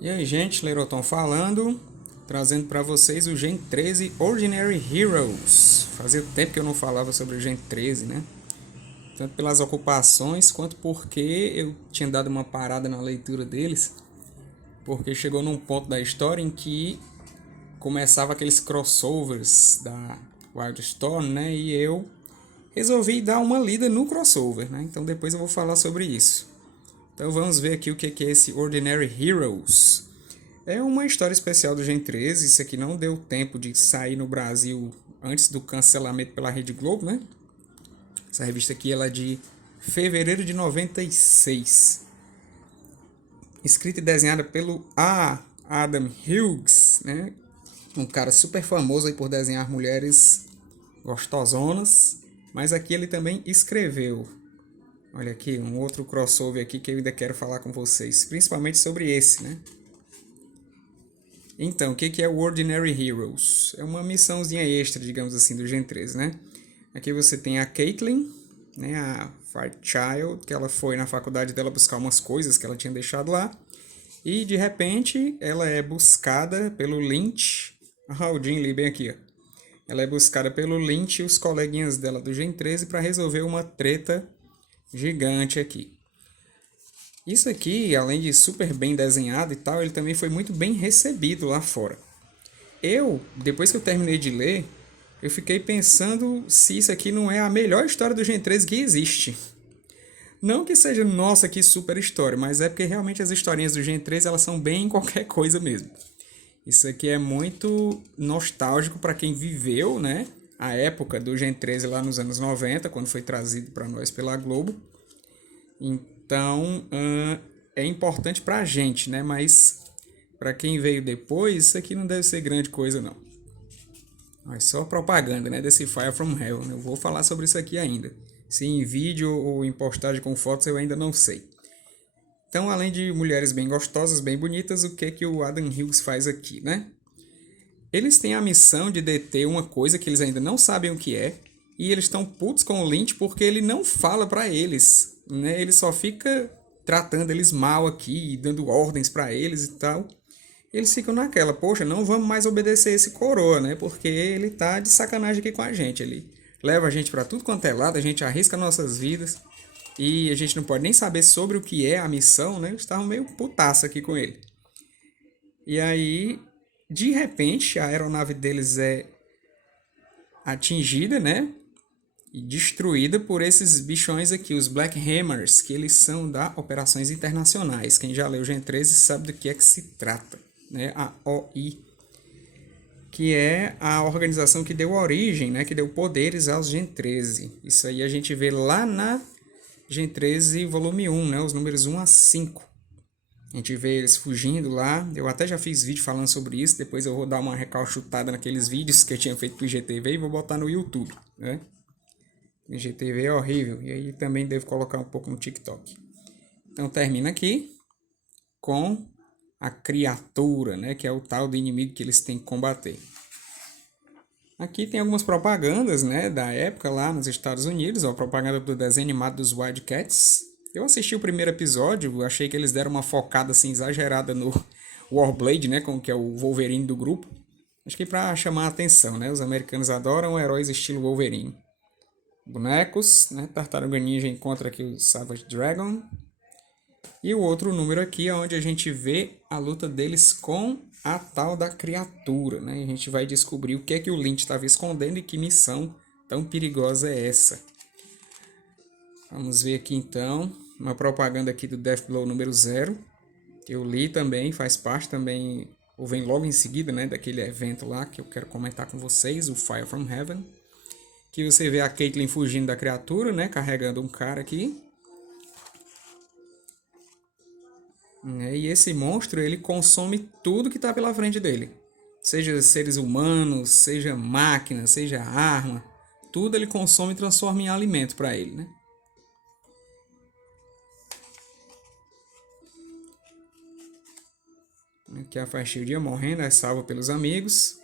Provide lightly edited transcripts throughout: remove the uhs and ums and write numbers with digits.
E aí, gente, Leiroton falando, trazendo para vocês o Gen 13 Ordinary Heroes. Fazia tempo que eu não falava sobre o Gen 13, né? Tanto pelas ocupações quanto porque eu tinha dado uma parada na leitura deles, porque chegou num ponto da história em que começava aqueles crossovers da Wildstorm, né? E eu resolvi dar uma lida no crossover, né? Então depois eu vou falar sobre isso. Então vamos ver aqui o que é esse Ordinary Heroes. É uma história especial do Gen 13. Isso aqui não deu tempo de sair no Brasil antes do cancelamento pela Rede Globo, né? Essa revista aqui ela é de fevereiro de 96. Escrita e desenhada pelo Adam Hughes, né? Um cara super famoso aí por desenhar mulheres gostosonas. Mas aqui ele também escreveu. Olha aqui, um outro crossover aqui que eu ainda quero falar com vocês. Principalmente sobre esse, né? Então, o que é o Ordinary Heroes? É uma missãozinha extra, digamos assim, do Gen 13, né? Aqui você tem a Caitlyn, né, a Fairchild, que ela foi na faculdade dela buscar umas coisas que ela tinha deixado lá. E, de repente, ela é buscada pelo Lynch. O Jim Lee bem aqui, ó. Ela é buscada pelo Lynch e os coleguinhas dela do Gen 13 para resolver uma treta gigante aqui. Isso aqui, além de super bem desenhado e tal, ele também foi muito bem recebido lá fora. Depois que eu terminei de ler, eu fiquei pensando se isso aqui não é a melhor história do Gen 13 que existe. Não que seja, nossa, que super história, mas é porque realmente as historinhas do Gen 13 elas são bem qualquer coisa mesmo. Isso aqui é muito nostálgico para quem viveu, né, a época do Gen 13 lá nos anos 90, quando foi trazido para nós pela Globo. Então, é importante pra gente, né? Mas para quem veio depois, isso aqui não deve ser grande coisa, não. Mas só propaganda, né? Desse Fire from Heaven. Eu vou falar sobre isso aqui ainda. Se em vídeo ou em postagem com fotos, eu ainda não sei. Então, além de mulheres bem gostosas, bem bonitas, o que o Adam Hughes faz aqui, né? Eles têm a missão de deter uma coisa que eles ainda não sabem o que é, e eles estão putos com o Lynch porque ele não fala pra eles, né? Ele só fica tratando eles mal aqui, dando ordens pra eles e tal. Eles ficam naquela, poxa, não vamos mais obedecer esse coroa, né? Porque ele tá de sacanagem aqui com a gente. Ele leva a gente pra tudo quanto é lado, a gente arrisca nossas vidas e a gente não pode nem saber sobre o que é a missão, né? Eles estavam meio putaça aqui com ele. E aí, de repente, a aeronave deles é atingida, né? E destruída por esses bichões aqui, os Black Hammers, que eles são da Operações Internacionais. Quem já leu Gen 13 sabe do que é que se trata, né? A OI, que é a organização que deu origem, né? Que deu poderes aos Gen 13. Isso aí a gente vê lá na Gen 13 volume 1, né? Os números 1 a 5. A gente vê eles fugindo lá. Eu até já fiz vídeo falando sobre isso. Depois eu vou dar uma recalchutada naqueles vídeos que eu tinha feito pro IGTV e vou botar no YouTube, né? O IGTV é horrível. E aí também devo colocar um pouco no TikTok. Então termina aqui com a criatura, né? Que é o tal do inimigo que eles têm que combater. Aqui tem algumas propagandas, né? Da época lá nos Estados Unidos. A propaganda do desenho animado dos Wildcats. Eu assisti o primeiro episódio. Achei que eles deram uma focada assim exagerada no Warblade, né? Que é o Wolverine do grupo. Acho que para chamar a atenção, né? Os americanos adoram heróis estilo Wolverine. Bonecos, né? Tartaruga Ninja encontra aqui o Savage Dragon. E o outro número aqui é onde a gente vê a luta deles com a tal da criatura, né? A gente vai descobrir o que o Lynch estava escondendo e que missão tão perigosa é essa. Vamos ver aqui então uma propaganda aqui do Death Blow número 0, que eu li também, faz parte também, ou vem logo em seguida, né, daquele evento lá que eu quero comentar com vocês, o Fire from Heaven. Que você vê a Caitlyn fugindo da criatura, né? Carregando um cara aqui. E esse monstro, ele consome tudo que está pela frente dele. Seja seres humanos, seja máquina, seja arma. Tudo ele consome e transforma em alimento para ele, né? Aqui a Fairchild morrendo, é salva pelos amigos.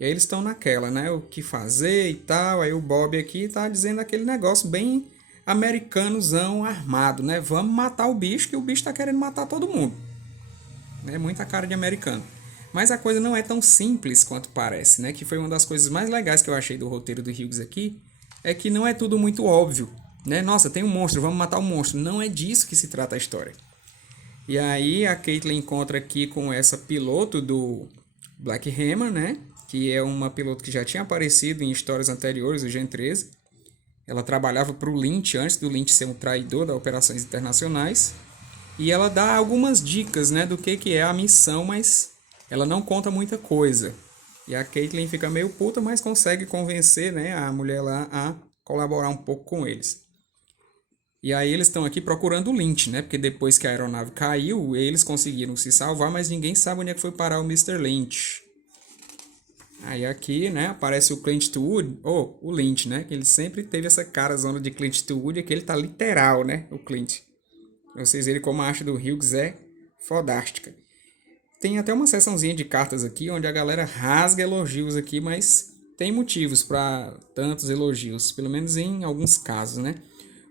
E aí eles estão naquela, né? O que fazer e tal. Aí o Bob aqui tá dizendo aquele negócio bem americanozão armado, né? Vamos matar o bicho, que o bicho tá querendo matar todo mundo. né? Muita cara de americano. Mas a coisa não é tão simples quanto parece, né? Que foi uma das coisas mais legais que eu achei do roteiro do Hughes aqui, é que não é tudo muito óbvio, né? Nossa, tem um monstro, vamos matar o monstro. Não é disso que se trata a história. E aí a Caitlin encontra aqui com essa piloto do Black Hammer, né? Que é uma piloto que já tinha aparecido em histórias anteriores, o Gen 13. Ela trabalhava para o Lynch antes do Lynch ser um traidor das operações internacionais. E ela dá algumas dicas, né, do que é a missão, mas ela não conta muita coisa. E a Caitlin fica meio puta, mas consegue convencer, né, a mulher lá a colaborar um pouco com eles. E aí eles estão aqui procurando o Lynch, né? Porque depois que a aeronave caiu, eles conseguiram se salvar, mas ninguém sabe onde é que foi parar o Mr. Lynch. Aí aqui, né, aparece o Clint Eastwood, ou o Lynch, né? Que ele sempre teve essa cara zona de Clint Eastwood, e aqui ele tá literal, né? O Clint. Pra vocês verem como a arte do Hughes é fodástica. Tem até uma seçãozinha de cartas aqui, onde a galera rasga elogios aqui, mas tem motivos para tantos elogios, pelo menos em alguns casos, né?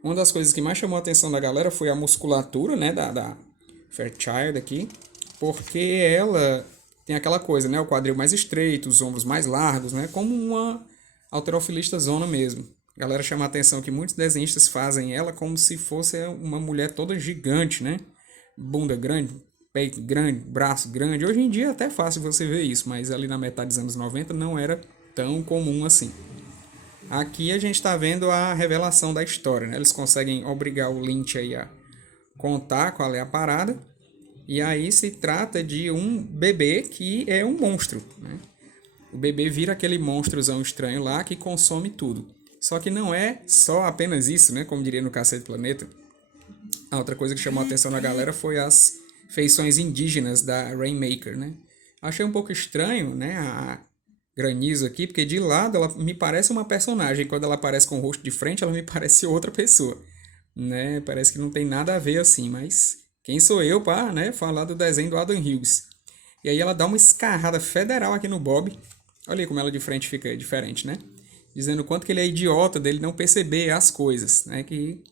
Uma das coisas que mais chamou a atenção da galera foi a musculatura, né, da Fairchild aqui, porque ela tem aquela coisa, né, o quadril mais estreito, os ombros mais largos, né, como uma halterofilista zona mesmo. A galera chama a atenção que muitos desenhistas fazem ela como se fosse uma mulher toda gigante, né, bunda grande, peito grande, braço grande. Hoje em dia é até fácil você ver isso, mas ali na metade dos anos 90 não era tão comum assim. Aqui a gente está vendo a revelação da história, né? Eles conseguem obrigar o Lynch aí a contar qual é a parada. E aí se trata de um bebê que é um monstro, né? O bebê vira aquele monstrozão estranho lá que consome tudo. Só que não é só apenas isso, né? Como diria no Cacete Planeta. A outra coisa que chamou a atenção da galera foi as feições indígenas da Rainmaker, né? Achei um pouco estranho, né? A Granizo aqui, porque de lado ela me parece uma personagem. Quando ela aparece com o rosto de frente, ela me parece outra pessoa, né? Parece que não tem nada a ver assim, mas quem sou eu para, né, falar do desenho do Adam Hughes? E aí ela dá uma escarrada federal aqui no Bob. Olha aí como ela de frente fica diferente, né? Dizendo o quanto que ele é idiota dele não perceber as coisas, né? Que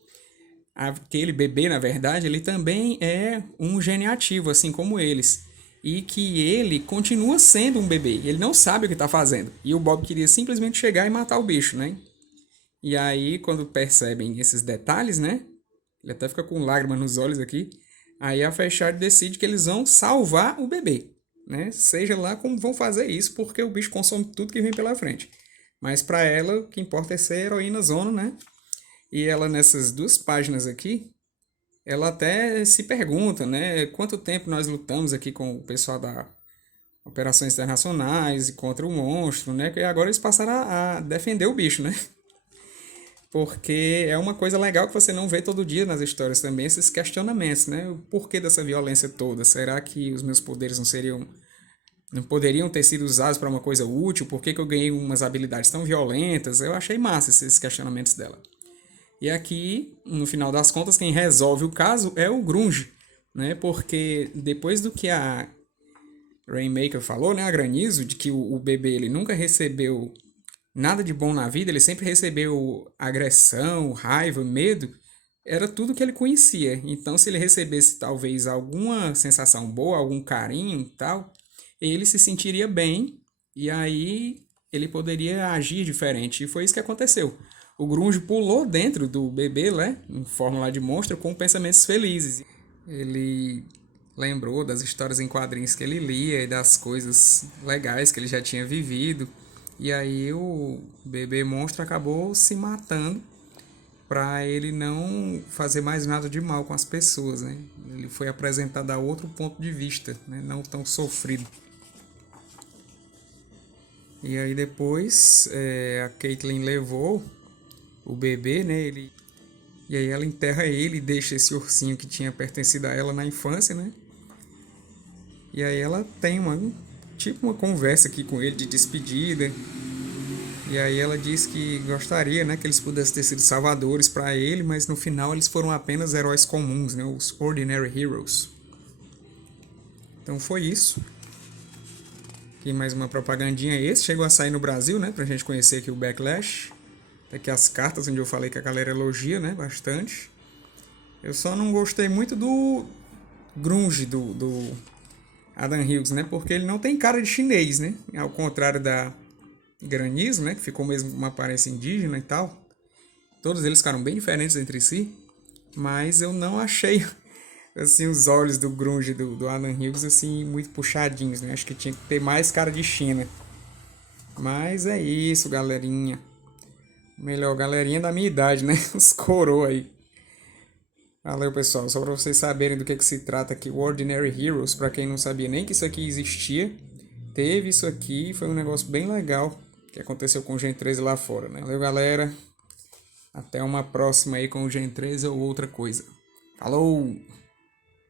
aquele bebê, na verdade, ele também é um geniativo, assim como eles. E que ele continua sendo um bebê. Ele não sabe o que está fazendo. E o Bob queria simplesmente chegar e matar o bicho, né? E aí, quando percebem esses detalhes, né? Ele até fica com lágrimas nos olhos aqui. Aí a Fairchild decide que eles vão salvar o bebê, né? Seja lá como vão fazer isso, porque o bicho consome tudo que vem pela frente. Mas para ela, o que importa é ser heroína zona, né? E ela, nessas 2 páginas aqui, ela até se pergunta, né? Quanto tempo nós lutamos aqui com o pessoal da Operações Internacionais e contra o monstro, né? Que agora eles passaram a defender o bicho, né? Porque é uma coisa legal que você não vê todo dia nas histórias também, esses questionamentos, né? O porquê dessa violência toda? Será que os meus poderes não poderiam ter sido usados para uma coisa útil? Por que eu ganhei umas habilidades tão violentas? Eu achei massa esses questionamentos dela. E aqui, no final das contas, quem resolve o caso é o Grunge, né? Porque depois do que a Rainmaker falou, né, a Granizo, de que o bebê ele nunca recebeu nada de bom na vida, ele sempre recebeu agressão, raiva, medo, era tudo que ele conhecia. Então, se ele recebesse talvez alguma sensação boa, algum carinho e tal, ele se sentiria bem e aí ele poderia agir diferente. E foi isso que aconteceu. O Grunge pulou dentro do bebê, né, em forma lá de monstro, com pensamentos felizes. Ele lembrou das histórias em quadrinhos que ele lia e das coisas legais que ele já tinha vivido. E aí o bebê monstro acabou se matando para ele não fazer mais nada de mal com as pessoas, né? Ele foi apresentado a outro ponto de vista, né, não tão sofrido. E aí depois a Caitlin levou o bebê, né? E aí ela enterra ele e deixa esse ursinho que tinha pertencido a ela na infância, né? E aí ela tem uma conversa aqui com ele de despedida. E aí ela diz que gostaria, né, que eles pudessem ter sido salvadores para ele, mas no final eles foram apenas heróis comuns, né, os Ordinary Heroes. Então foi isso. Aqui mais uma propagandinha. Esse chegou a sair no Brasil, né, pra gente conhecer aqui o Backlash. Aqui as cartas onde eu falei que a galera elogia, né, bastante. Eu só não gostei muito do grunge, do Adam Hughes, né? Porque ele não tem cara de chinês, né? Ao contrário da Granizo, né? Que ficou mesmo com uma aparência indígena e tal. Todos eles ficaram bem diferentes entre si. Mas eu não achei, assim, os olhos do grunge do Adam Hughes, assim, muito puxadinhos, né? Acho que tinha que ter mais cara de China. Mas é isso, galerinha. Melhor, galerinha da minha idade, né? Os coroa aí. Valeu, pessoal. Só para vocês saberem do que se trata aqui, o Ordinary Heroes, para quem não sabia nem que isso aqui existia, teve isso aqui, foi um negócio bem legal que aconteceu com o Gen 13 lá fora, né? Valeu, galera. Até uma próxima aí com o Gen 13 ou outra coisa. Falou!